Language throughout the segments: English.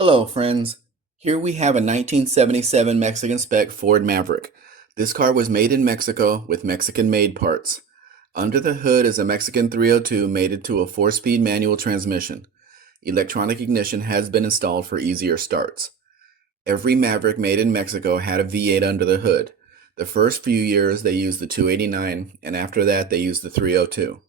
Hello, friends. Here we have a 1977 Mexican Spec Ford Maverick. This car was made in Mexico with Mexican-made parts. Under the hood is a Mexican 302 mated to a 4-speed manual transmission. Electronic ignition has been installed for easier starts. Every Maverick made in Mexico had a V8 under the hood. The first few years they used the 289, and after that they used the 302.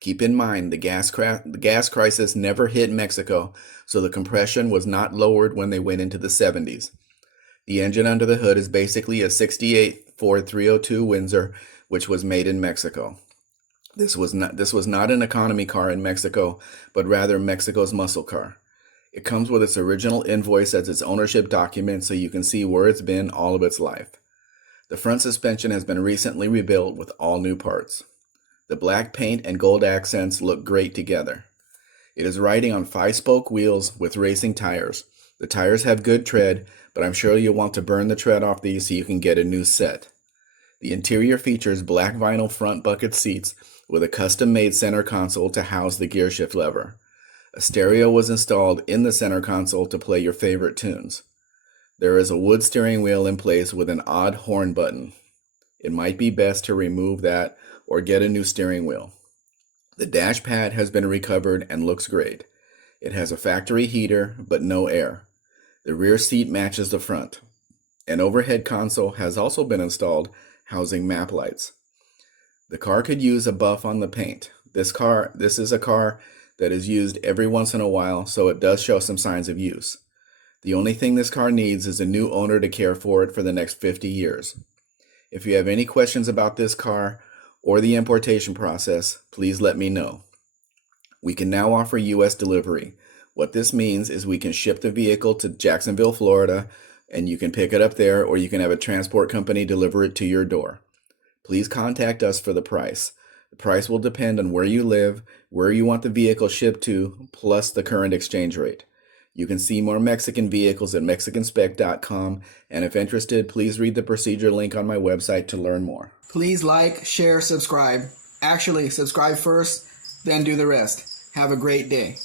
Keep in mind, the gas crisis never hit Mexico, so the compression was not lowered when they went into the 70s. The engine under the hood is basically a 68 Ford 302 Windsor, which was made in Mexico. This was not an economy car in Mexico, but rather Mexico's muscle car. It comes with its original invoice as its ownership document, so you can see where it's been all of its life. The front suspension has been recently rebuilt with all new parts. The black paint and gold accents look great together. It is riding on 5-spoke wheels with racing tires. The tires have good tread, but I'm sure you'll want to burn the tread off these so you can get a new set. The interior features black vinyl front bucket seats with a custom-made center console to house the gearshift lever. A stereo was installed in the center console to play your favorite tunes. There is a wood steering wheel in place with an odd horn button. It might be best to remove that or get a new steering wheel. The dash pad has been recovered and looks great. It has a factory heater, but no air. The rear seat matches the front. An overhead console has also been installed, housing map lights. The car could use a buff on the paint. This is a car that is used every once in a while, so it does show some signs of use. The only thing this car needs is a new owner to care for it for the next 50 years. If you have any questions about this car or the importation process, please let me know. We can now offer U.S. delivery. What this means is we can ship the vehicle to Jacksonville, Florida, and you can pick it up there, or you can have a transport company deliver it to your door. Please contact us for the price. The price will depend on where you live, where you want the vehicle shipped to, plus the current exchange rate. You can see more Mexican vehicles at mexicanspec.com, and if interested, please read the procedure link on my website to learn more. Please like, share, subscribe. Actually, subscribe first, then do the rest. Have a great day.